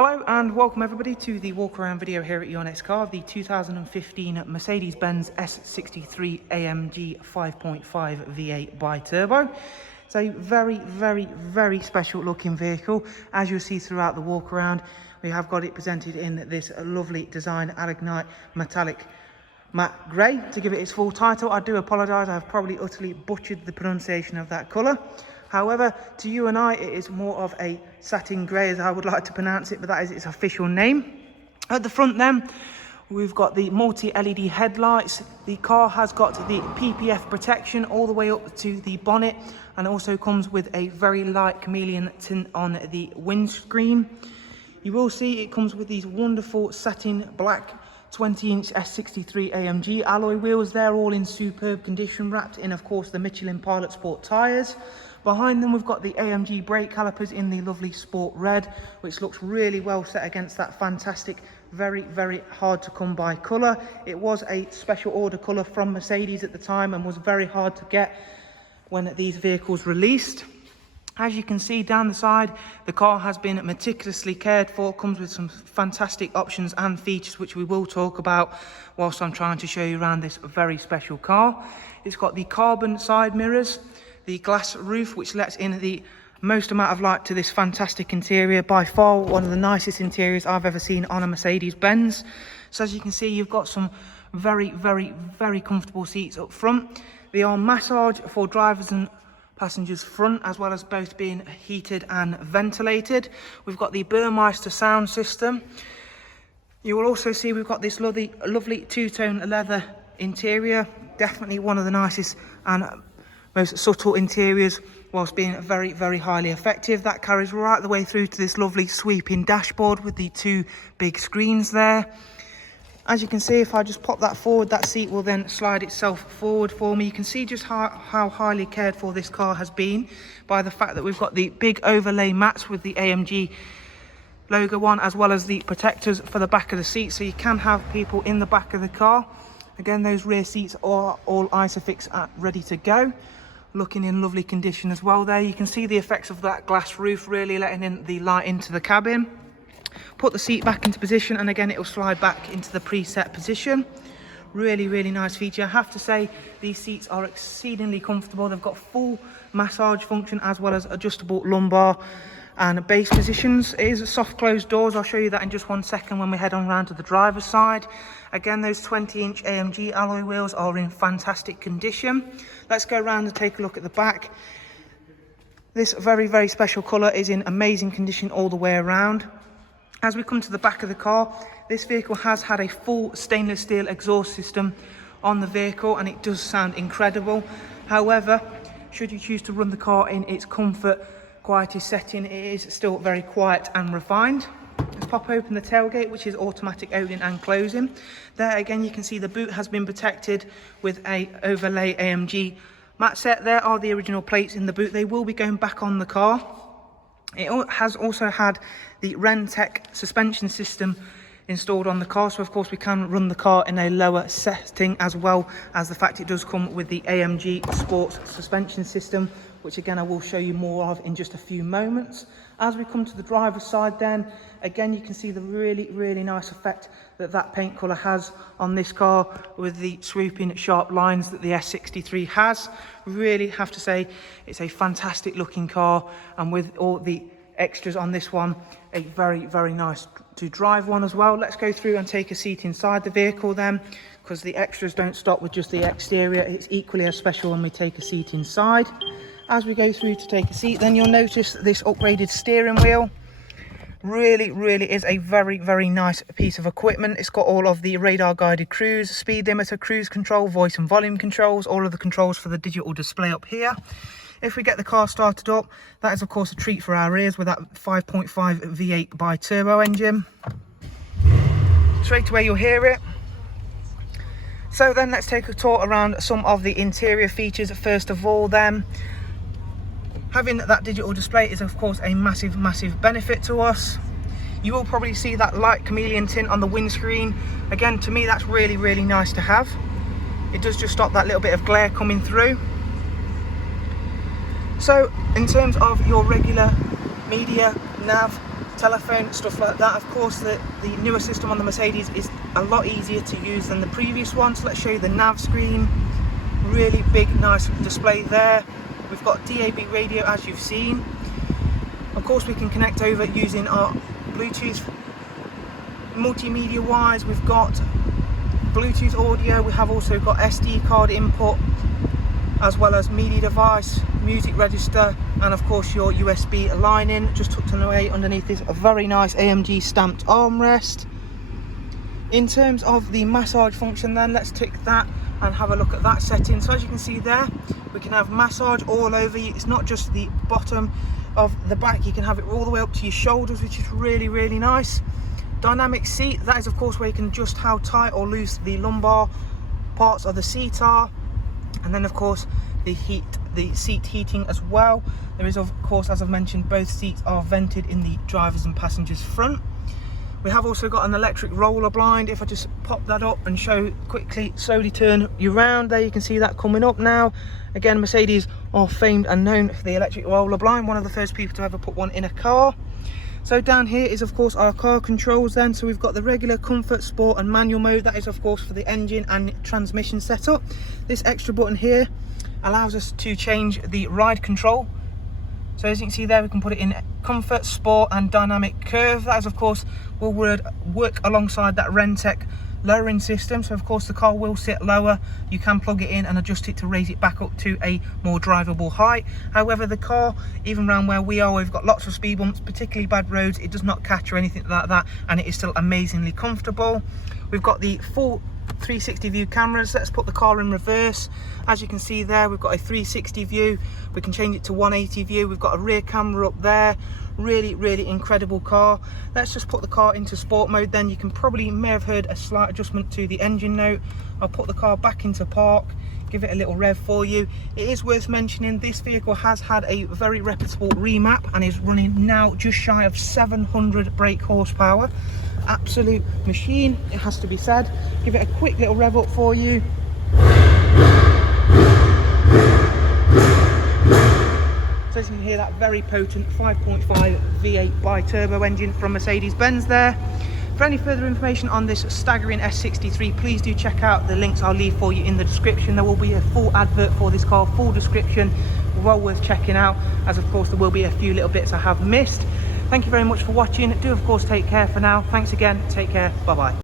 Hello and welcome everybody to the walk around video here at Your Next Car, the 2015 Mercedes-Benz S63 AMG 5.5 V8 bi-turbo. It's a very special looking vehicle. As you'll see throughout the walk around, we have got it presented in this lovely design Aragonite metallic matte grey. To give it its full title, I do apologise, I've probably utterly butchered the pronunciation of that colour. However, to you and I, it is more of a satin grey as I would like to pronounce it, but that is its official name. At the front then, we've got the multi-LED headlights. The car has got the PPF protection all the way up to the bonnet, and also comes with a very light chameleon tint on the windscreen. You will see it comes with these wonderful satin black 20-inch S63 AMG alloy wheels. They're all in superb condition, wrapped in, of course, the Michelin Pilot Sport tyres. Behind them, we've got the AMG brake calipers in the lovely sport red, which looks really well set against that fantastic, very hard to come by colour. It was a special order colour from Mercedes at the time and was very hard to get when these vehicles released. As you can see down the side, the car has been meticulously cared for. It comes with some fantastic options and features which we will talk about whilst I'm trying to show you around this very special car. It's got the carbon side mirrors, the glass roof which lets in the most amount of light to this fantastic interior. By far one of the nicest interiors I've ever seen on a Mercedes-Benz. So as you can see, you've got some very comfortable seats up front. They are massage for drivers and passengers front, as well as both being heated and ventilated. We've got the Burmeister sound system. You will also see we've got this lovely two-tone leather interior. Definitely one of the nicest and most subtle interiors, whilst being very highly effective. That carries right the way through to this lovely sweeping dashboard with the two big screens there. As you can see, if I just pop that forward, that seat will then slide itself forward for me. You can see just how highly cared for this car has been by the fact that we've got the big overlay mats with the AMG logo on, as well as the protectors for the back of the seat, so you can have people in the back of the car. Again, those rear seats are all Isofix ready to go. Looking in lovely condition as well there. You can see the effects of that glass roof really letting in the light into the cabin. Put the seat back into position, and again it will slide back into the preset position. Really nice feature. I have to say, these seats are exceedingly comfortable. They've got full massage function as well as adjustable lumbar and base positions. It is soft closed doors. I'll show you that in just one second when we head on round to the driver's side. Again, those 20-inch AMG alloy wheels are in fantastic condition. Let's go around and take a look at the back. This very special colour is in amazing condition all the way around. As we come to the back of the car, this vehicle has had a full stainless steel exhaust system on the vehicle, and it does sound incredible. However, should you choose to run the car in its comfort, quietest setting, it is still very quiet and refined. Let's pop open the tailgate, which is automatic opening and closing. There again, you can see the boot has been protected with a overlay AMG mat set. There are the original plates in the boot. They will be going back on the car. It has also had the Rentec suspension system installed on the car, so of course we can run the car in a lower setting, as well as the fact it does come with the AMG sports suspension system, which again I will show you more of in just a few moments. As we come to the driver's side then, again you can see the really nice effect that paint colour has on this car, with the swooping sharp lines that the S63 has. Really have to say, it's a fantastic looking car, and with all the extras on this one, a very nice to drive one as well. Let's go through and take a seat inside the vehicle then, because the extras don't stop with just the exterior. It's equally as special when we take a seat inside. As we go through to take a seat, then you'll notice this upgraded steering wheel. Really is a very nice piece of equipment. It's got all of the radar guided cruise, speed limiter, cruise control, voice and volume controls, all of the controls for the digital display up here. If we get the car started up, that is of course a treat for our ears with that 5.5 V8 bi-turbo engine. Straight away you'll hear it. So then let's take a tour around some of the interior features. First of all then, having that digital display is of course a massive benefit to us. You will probably see that light chameleon tint on the windscreen. Again, to me that's really nice to have. It does just stop that little bit of glare coming through. So in terms of your regular media nav, telephone, stuff like that. Of course, the newer system on the Mercedes is a lot easier to use than the previous one. So let's show you the nav screen. Really big, nice display there. We've got DAB radio, as you've seen. Of course, we can connect over using our Bluetooth. Multimedia wise, we've got Bluetooth audio. We have also got SD card input, as well as media device, music register, and of course your USB line in, just tucked away underneath this a very nice AMG stamped armrest. In terms of the massage function then, let's tick that and have a look at that setting. So as you can see there, we can have massage all over you. It's not just the bottom of the back, you can have it all the way up to your shoulders, which is really, really nice. Dynamic seat, that is of course where you can adjust how tight or loose the lumbar parts of the seat are. And then of course the seat heating as well. There is of course, as I've mentioned, both seats are vented in the driver's and passenger's front. We have also got an electric roller blind. If I just pop that up and show quickly, slowly turn you around, there you can see that coming up now. Again, Mercedes are famed and known for the electric roller blind, one of the first people to ever put one in a car. So down here is of course our car controls then. So we've got the regular, comfort, sport and manual mode. That is of course for the engine and transmission setup. This extra button here allows us to change the ride control. So as you can see there, we can put it in comfort, sport and dynamic curve. That is of course will work alongside that Rentec lowering system. So of course the car will sit lower. You can plug it in and adjust it to raise it back up to a more drivable height. However, the car, even around where we are, we've got lots of speed bumps, particularly bad roads, it does not catch or anything like that, and it is still amazingly comfortable. We've got the full 360 view cameras. Let's put the car in reverse. As you can see there, we've got a 360 view. We can change it to 180 view. We've got a rear camera up there. Really, really incredible car. Let's just put the car into sport mode then. You can probably may have heard a slight adjustment to the engine note. I'll put the car back into park, give it a little rev for you. It is worth mentioning this vehicle has had a very reputable remap and is running now just shy of 700 brake horsepower. Absolute machine, it has to be said. Give it a quick little rev up for you. So as you can hear, that very potent 5.5 V8 bi-turbo engine from Mercedes-Benz there. For any further information on this staggering S63, please do check out the links I'll leave for you in the description. There will be a full advert for this car, full description, well worth checking out, as of course there will be a few little bits I have missed. Thank you very much for watching. Do of course take care for now. Thanks again, take care, bye bye.